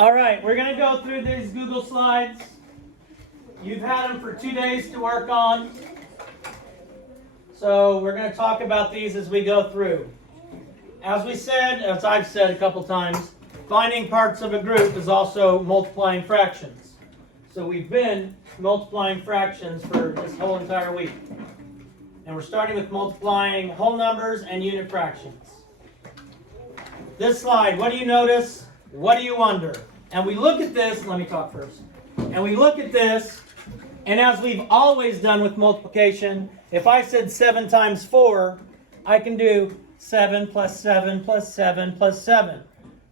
All right, we're going to go through these Google Slides. You've had them for 2 days to work on. So we're going to talk about these as we go through. As we said, as I've said a couple times, finding parts of a group is also multiplying fractions. So we've been multiplying fractions for this whole entire week. And we're starting with multiplying whole numbers and unit fractions. This slide, what do you notice? What do you wonder? And we look at this, let me talk first. And we look at this, and as we've always done with multiplication, if I said 7 times 4, I can do 7 plus 7 plus 7 plus 7.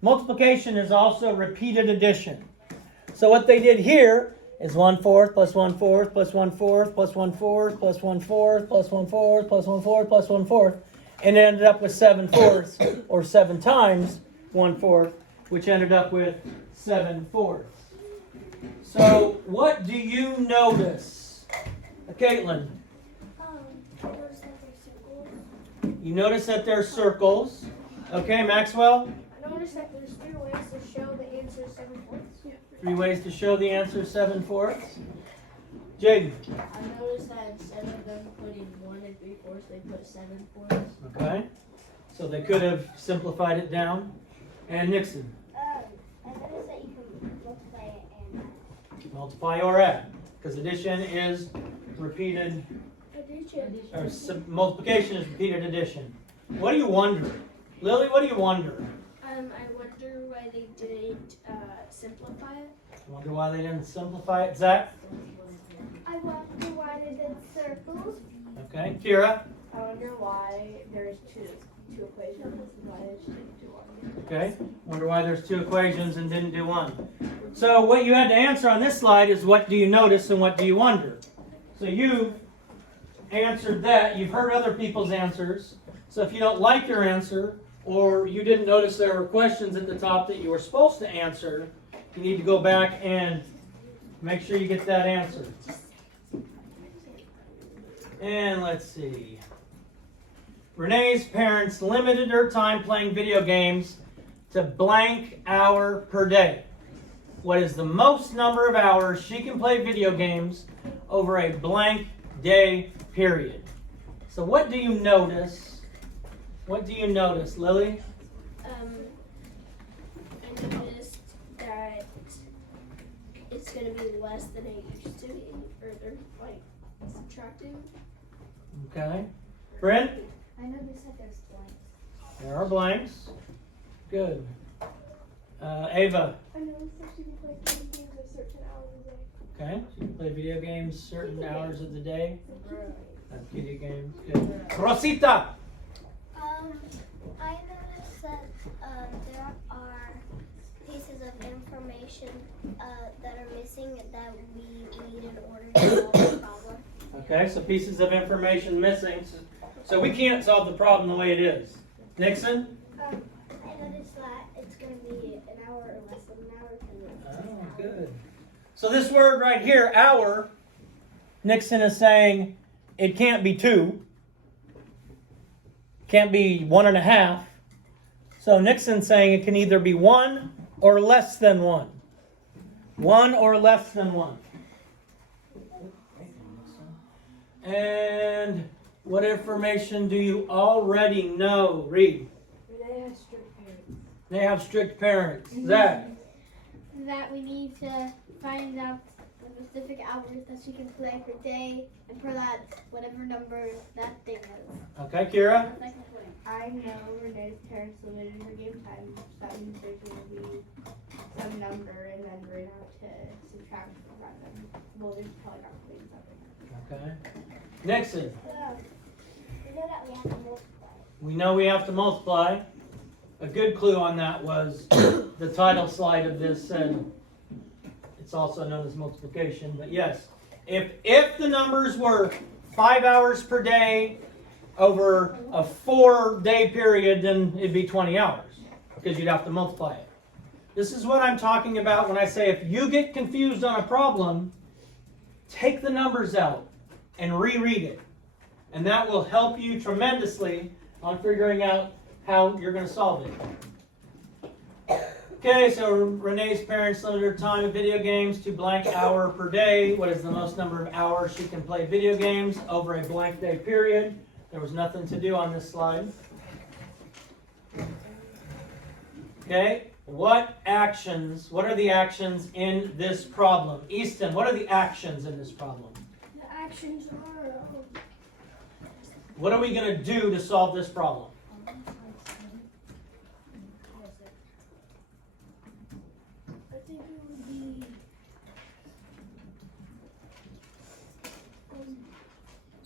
Multiplication is also repeated addition. So what they did here is 1/4 plus 1/4 plus 1/4 plus 1/4 plus 1/4 plus 1/4 plus 1/4 plus 1/4, and it ended up with 7/4, or 7 times 1/4, which ended up with 7/4. So what do you notice? Caitlin? You notice that there's circles. Okay, Maxwell? I noticed that there's 3 ways to show the answer 7/4. 3 ways to show the answer 7/4. Jaden? I noticed that instead of them putting 1 and 3/4, they put 7/4. Okay. So they could have simplified it down. And Nixon? I noticed that you can multiply it and Multiply or add. Because addition is repeated, or multiplication is repeated addition. What do you wonder? Lily, what do you wonder? I wonder why they didn't simplify it. Wonder why they didn't simplify it. Zach? I wonder why they did circles. Okay. Kira? I wonder why there's two equations and why they didn't do one. Okay. Wonder why there's 2 equations and didn't do 1. So what you had to answer on this slide is what do you notice and what do you wonder? So you've answered that. You've heard other people's answers. So if you don't like your answer, or you didn't notice there were questions at the top that you were supposed to answer, you need to go back and make sure you get that answer. And let's see. Renee's parents limited her time playing video games to blank hour per day. What is the most number of hours she can play video games over a blank day period? So what do you notice? What do you notice, Lily? I noticed that it's going to be less than it used to be, or they're like subtracting. Okay. Brent? I noticed that there's blanks. There are blanks. Good. Ava? I noticed that you can play games at certain hours a day. Okay. So you can play video games certain hours of the day. Video games. Good. Rosita? I noticed that there are pieces of information that are missing that we need in order to solve the problem. Okay, so pieces of information missing. So we can't solve the problem the way it is. Nixon? I noticed that it's going to be an hour or less than an hour. Oh, good. So this word right here, hour, Nixon is saying it can't be 2. Can't be 1.5. So Nixon's saying it can either be 1 or less than 1. 1 or less than 1. And what information do you already know? Read. They have strict parents. They have strict parents. Zach. That we need to find out the specific hours that she can play per day and per that whatever number that thing is. Okay, Kira. I know Renee's parents limited her game time. So that means there's going to be some number, and then we're going to have to subtract from them. Well, there's probably not going to be something. Okay. Nixon. We know that we have to multiply. We know we have to multiply. A good clue on that was the title slide of this said it's also known as multiplication. But yes, if the numbers were 5 hours per day over a 4-day period, then it'd be 20 hours because you'd have to multiply it. This is what I'm talking about when I say if you get confused on a problem, take the numbers out and reread it. And that will help you tremendously on figuring out how you're going to solve it. Okay, so Renee's parents limit her time of video games to blank hour per day. What is the most number of hours she can play video games over a blank day period? There was nothing to do on this slide. Okay, what are the actions in this problem? Easton, what are the actions in this problem? The actions are. What are we going to do to solve this problem? I think it would be.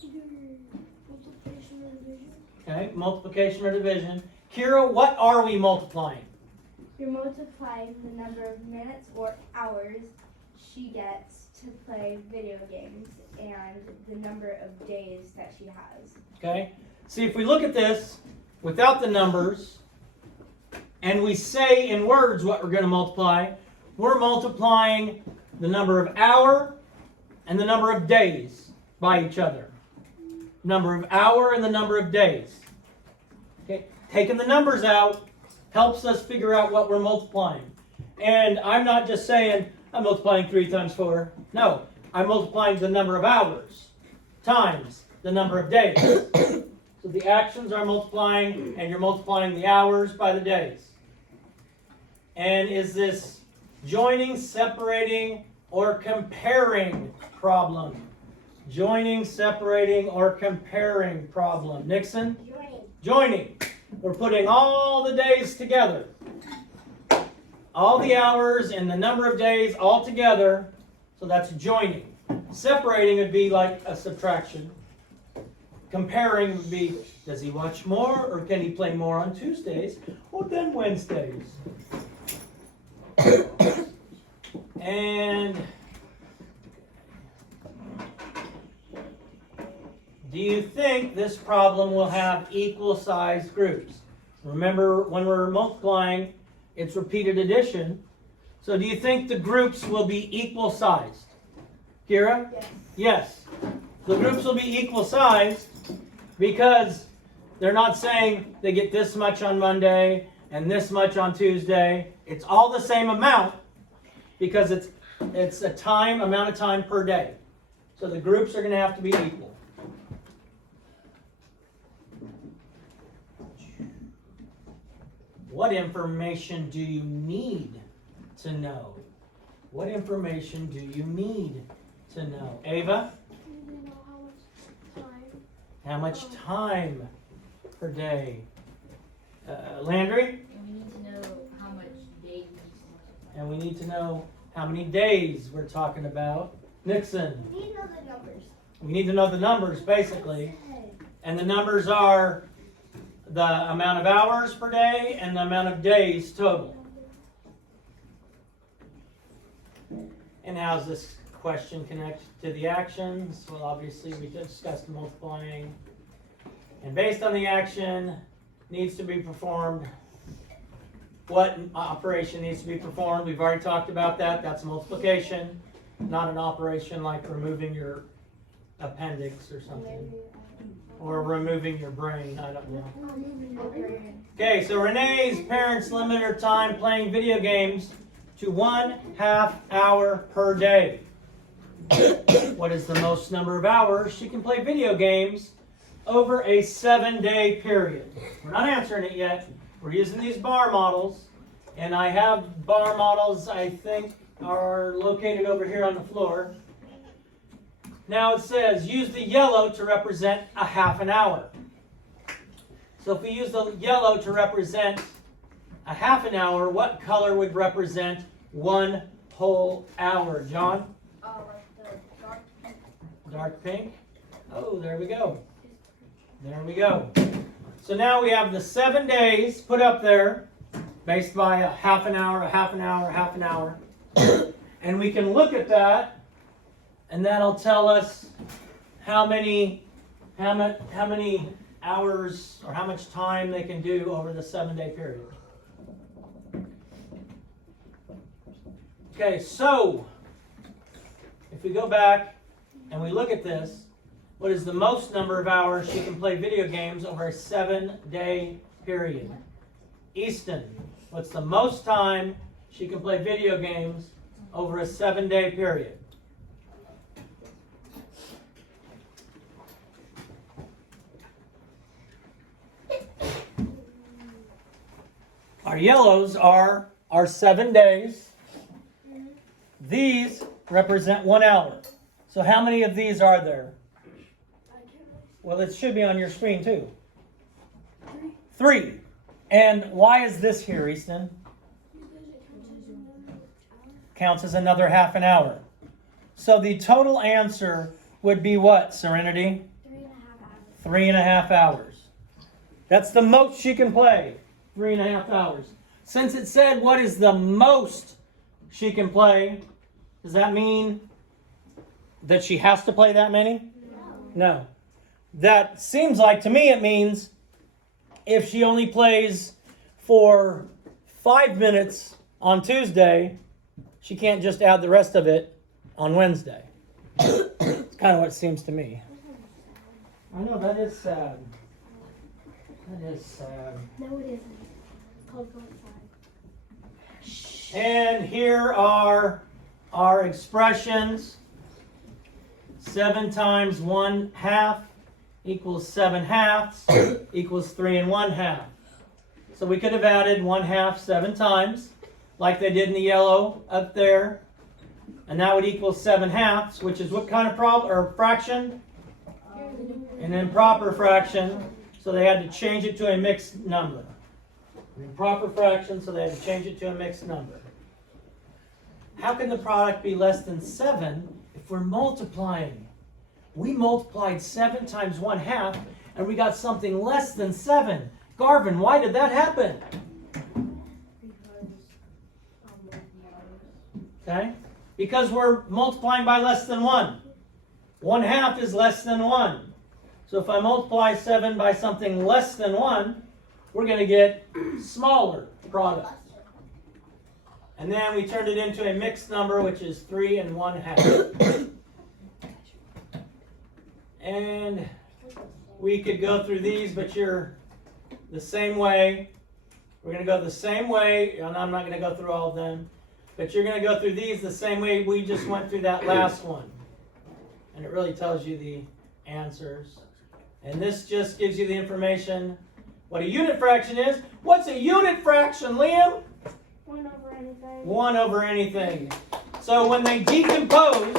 Either multiplication or division. Okay, multiplication or division. Kira, what are we multiplying? You're multiplying the number of minutes or hours she gets to play video games and the number of days that she has. Okay, see if we look at this without the numbers and we say in words what we're going to multiply, we're multiplying the number of hour and the number of days by each other. Number of hour and the number of days. Okay, taking the numbers out helps us figure out what we're multiplying. And I'm not just saying I'm multiplying 3 times 4. No, I'm multiplying the number of hours times the number of days. So the actions are multiplying, and you're multiplying the hours by the days. And is this joining, separating, or comparing problem? Joining, separating, or comparing problem. Nixon? Joining. We're putting all the days together. All the hours and the number of days all together. So that's joining. Separating would be like a subtraction. Comparing would be, does he watch more or can he play more on Tuesdays or then Wednesdays? And do you think this problem will have equal sized groups? Remember, when we're multiplying, it's repeated addition. So do you think the groups will be equal sized? Kira? Yes. Yes. The groups will be equal sized because they're not saying they get this much on Monday and this much on Tuesday. It's all the same amount because it's a amount of time per day. So the groups are going to have to be equal. What information do you need to know? What information do you need to know? Ava? We need to know how much time. How much time per day? Landry? And we need to know how much days. And we need to know how many days we're talking about. Nixon? We need to know the numbers. We need to know the numbers, basically. And the numbers are the amount of hours per day and the amount of days total. And how does this question connect to the actions? Well, obviously we discussed multiplying. And based on the action needs to be performed, what operation needs to be performed? We've already talked about that. That's multiplication, not an operation like removing your appendix or something. Or removing your brain, I don't know. Okay, so Renee's parents limit her time playing video games to 1/2 hour per day. What is the most number of hours she can play video games over a 7-day period? We're not answering it yet. We're using these bar models. And I have bar models, I think, are located over here on the floor. Now it says, use the yellow to represent a 1/2 hour. So if we use the yellow to represent a 1/2 hour, what color would represent 1 whole hour? John? Like the dark. Dark pink? Oh, there we go. There we go. So now we have the 7 days put up there, based by a 1/2 hour, a 1/2 hour, a 1/2 hour. And we can look at that, and that'll tell us how many hours or how much time they can do over the 7-day period. Okay, so if we go back and we look at this, what is the most number of hours she can play video games over a 7-day period? Easton, what's the most time she can play video games over a 7-day period. Our yellows are our 7 days. These represent 1 hour. So how many of these are there? Well, it should be on your screen too. 3. And why is this here, Easton? Counts as another half an hour. So the total answer would be what, Serenity? 3.5 hours. That's the most she can play. 3.5 hours. Since it said what is the most she can play, does that mean that she has to play that many? No. That seems like, to me, it means if she only plays for 5 minutes on Tuesday, she can't just add the rest of it on Wednesday. It's kind of what it seems to me. I know, that is sad. That is sad. No, it isn't. It's called go outside. And here are our expressions. 7 times 1/2 equals 7/2 equals 3 1/2. So we could have added 1/2 7 times, like they did in the yellow up there. And that would equal 7/2, which is what kind of fraction? An improper fraction. So they had to change it to a mixed number. An improper fraction, so they had to change it to a mixed number. How can the product be less than 7 if we're multiplying? We multiplied 7 times 1/2 and we got something less than 7. Garvin, why did that happen? Okay? Because we're multiplying by less than 1. 1/2 is less than 1. So if I multiply 7 by something less than 1, we're going to get smaller product. And then we turned it into a mixed number, which is 3 1/2. And we could go through these, but you're the same way. We're going to go the same way, and I'm not going to go through all of them, but you're going to go through these the same way we just went through that last one. And it really tells you the answers. And this just gives you the information what a unit fraction is. What's a unit fraction, Liam? 1 over anything. 1 over anything. So when they decomposed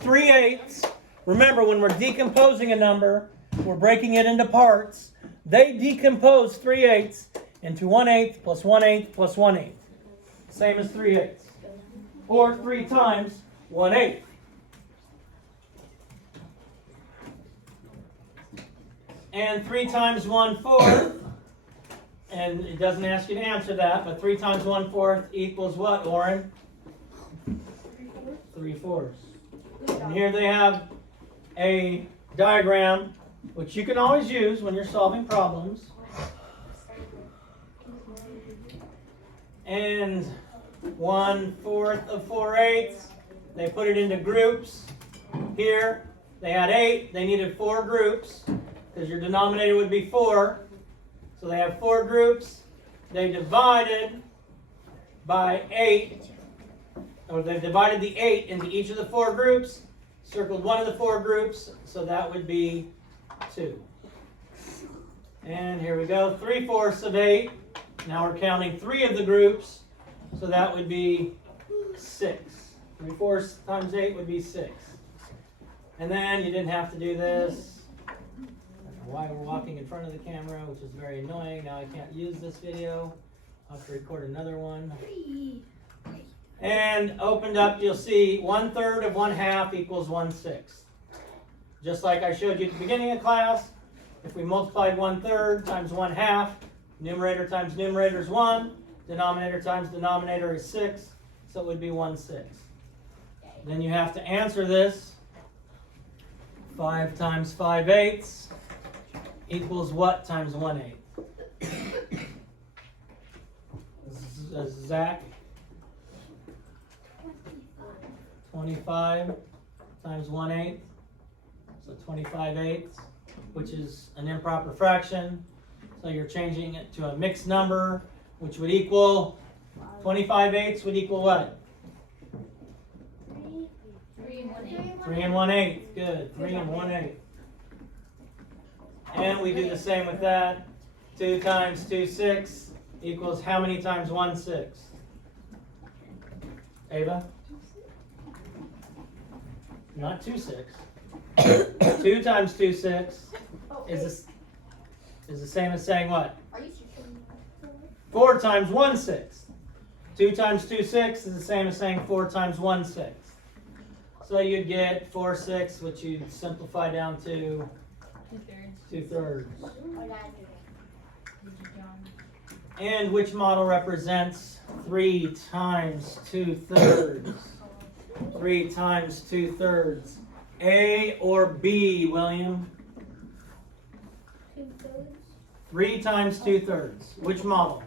3/8. Remember, when we're decomposing a number, we're breaking it into parts. They decomposed 3/8 into 1/8 plus 1/8 plus 1/8. Same as 3/8. Or 3 times 1/8. And 3 times 1/4, and it doesn't ask you to answer that, but 3 times 1/4 equals what, Oren? 3/4. And here they have a diagram, which you can always use when you're solving problems. And 1/4 of 4/8, they put it into groups. Here, they had 8, they needed 4 groups, because your denominator would be 4. So they have 4 groups. They divided by 8, or they divided the 8 into each of the 4 groups, circled one of the 4 groups, so that would be 2. And here we go, 3/4 of 8. Now we're counting 3 of the groups, so that would be 6. 3/4 times 8 would be 6. And then you didn't have to do this. Why we're walking in front of the camera, which is very annoying. Now I can't use this video. I'll have to record another one. And opened up, you'll see 1/3 of 1/2 equals 1/6. Just like I showed you at the beginning of class, if we multiplied 1/3 times 1/2, numerator times numerator is 1, denominator times denominator is 6, so it would be 1/6. Then you have to answer this. 5 times 5/8 equals what times 1/8? Zach? 25 times 1/8. So 25/8, which is an improper fraction. So you're changing it to a mixed number, which would equal 25/8 would equal what? 3 and 1/8. 3 and 1/8. Good. 3 and 1/8. And we do the same with that. 2 times 2/6 equals how many times 1/6? Ava? Not 2/6. 2 times 2/6 is the same as saying what? Are you 4 times 1/6. 2 times 2/6 is the same as saying 4 times 1/6. So you'd get 4/6, which you'd simplify down to 2/3. 2/3. Did you, John? And which model represents 3 times 2/3? 3 times 2/3. A or B, William? 3 times 2/3. Which model?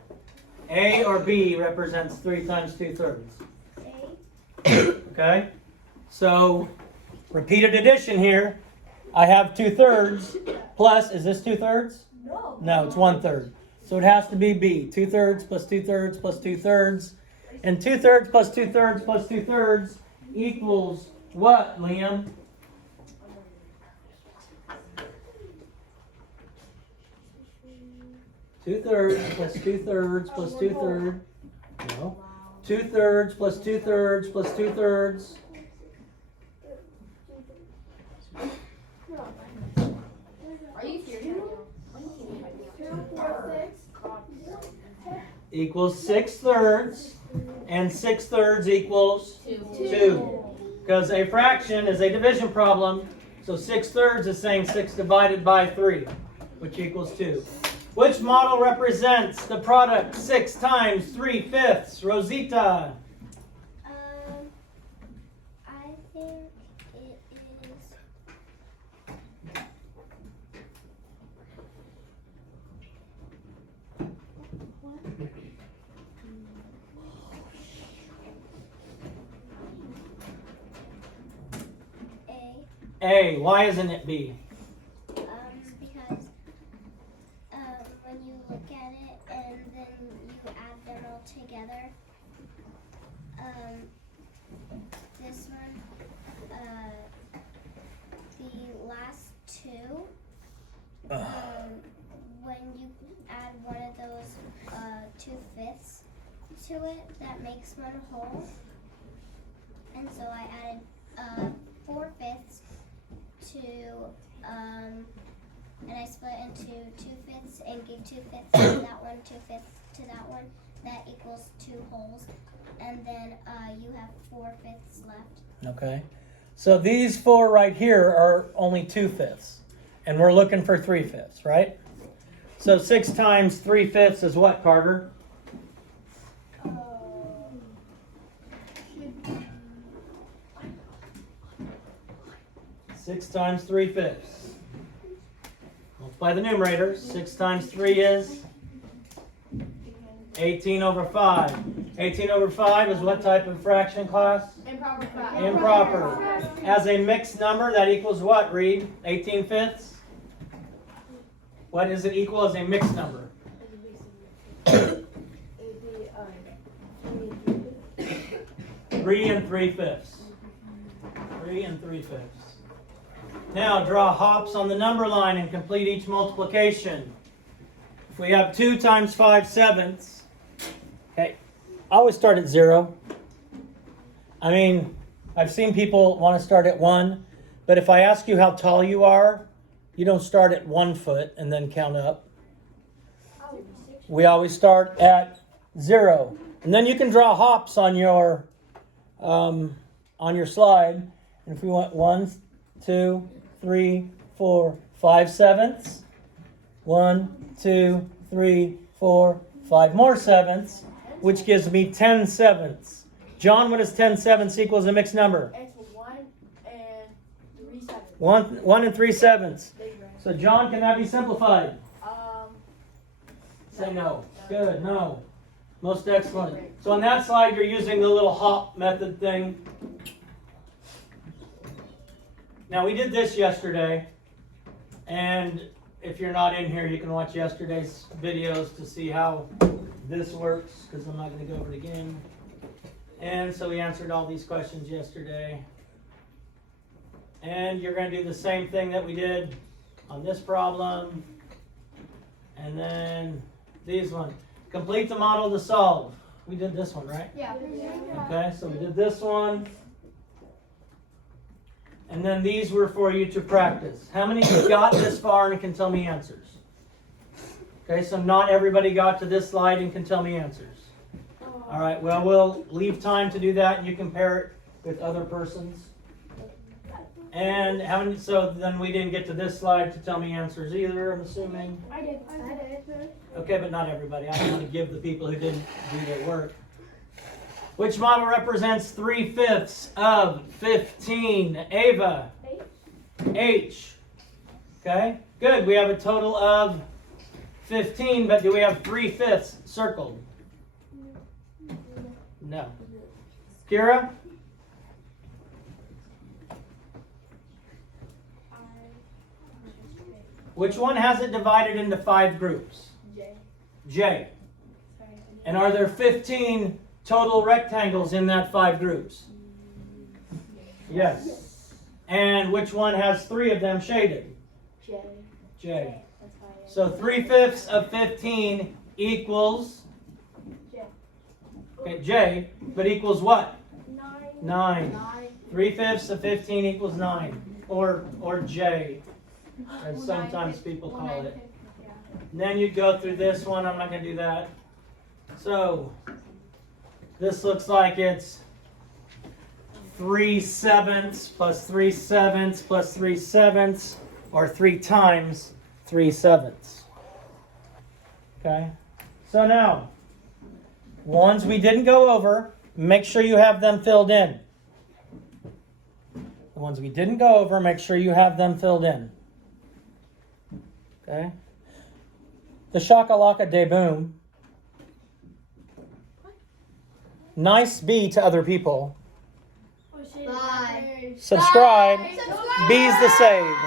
A or B represents 3 times 2/3. Okay? So, repeated addition here. I have 2/3 plus, is this 2/3? No, it's 1/3. So it has to be B. 2/3 plus 2/3 plus 2/3. And 2/3 plus 2/3 plus 2/3 equals what, Liam? Two-thirds plus 2/3 plus 2/3. No. 2/3 plus 2/3 plus 2/3. Are you serious? Equals 6/3. And 6/3 equals 2. Because a fraction is a division problem. So 6/3 is saying 6 divided by 3, which equals 2. Which model represents the product 6 times 3/5? Rosita. I think it is. A. Why isn't it B? Because when you look at it and then you add them all together, this one, the last two, when you add one of those 2/5 to it, that makes one whole. And so I added 4/5 to, and I split into 2/5 and gave 2/5 to that one, 2/5 to that one. That equals 2 wholes. And then you have 4/5 left. Okay. So these 4 right here are only 2/5. And we're looking for 3/5, right? So 6 times 3/5 is what, Carter? Six times 3/5. Multiply the numerator. 6 times 3 is 18/5. 18/5 is what type of fraction, class? Improper Improper. As a mixed number, that equals what, Reed? 18/5? What does it equal as a mixed number? 3 and 3/5. 3 and 3/5. Now draw hops on the number line and complete each multiplication. If we have 2 times 5/7, okay, I always start at 0. I mean, I've seen people want to start at 1, but if I ask you how tall you are, you don't start at 1 foot and then count up. We always start at 0. And then you can draw hops on your slide. And if we want 1, 2, 3, 4, 5/7. 1, 2, 3, 4, 5 more sevenths, which gives me 10/7. John, what is 10/7 equals a mixed number? It's 1 and 3/7. 1 and 3/7. So John, can that be simplified? Say no. Good, no. Most excellent. So on that slide, you're using the little hop method thing. Now we did this yesterday, and if you're not in here, you can watch yesterday's videos to see how this works, because I'm not going to go over it again. And so we answered all these questions yesterday. And you're going to do the same thing that we did on this problem. And then these ones. Complete the model to solve. We did this one, right? Yeah. Okay, so we did this one. And then these were for you to practice. How many got this far and can tell me answers? Okay, so not everybody got to this slide and can tell me answers. All right, well, we'll leave time to do that, and you compare it with other persons. And how many, so then we didn't get to this slide to tell me answers either, I'm assuming. I did. Okay, but not everybody. I want to give the people who didn't do their work. Which model represents 3/5 of 15? Ava? H. Okay, good. We have a total of 15, but do we have 3/5 circled? No. Kira? Which one has it divided into 5 groups? J. J. And are there 15 total rectangles in that 5 groups? Yes. And which one has 3 of them shaded? J. J. That's why. So 3/5 of 15 equals J. okay, J, but equals what? 9. 9. 3/5 of 15 equals 9, or J, as sometimes people call it. And then you go through this one. I'm not going to do that. So this looks like it's 3/7 plus 3/7 plus 3/7, or 3 times 3/7. Okay. So now, ones we didn't go over, make sure you have them filled in. The ones we didn't go over, make sure you have them filled in. Okay. The Shakalaka de Boom. Nice B to other people. Bye. Subscribe. B's the save.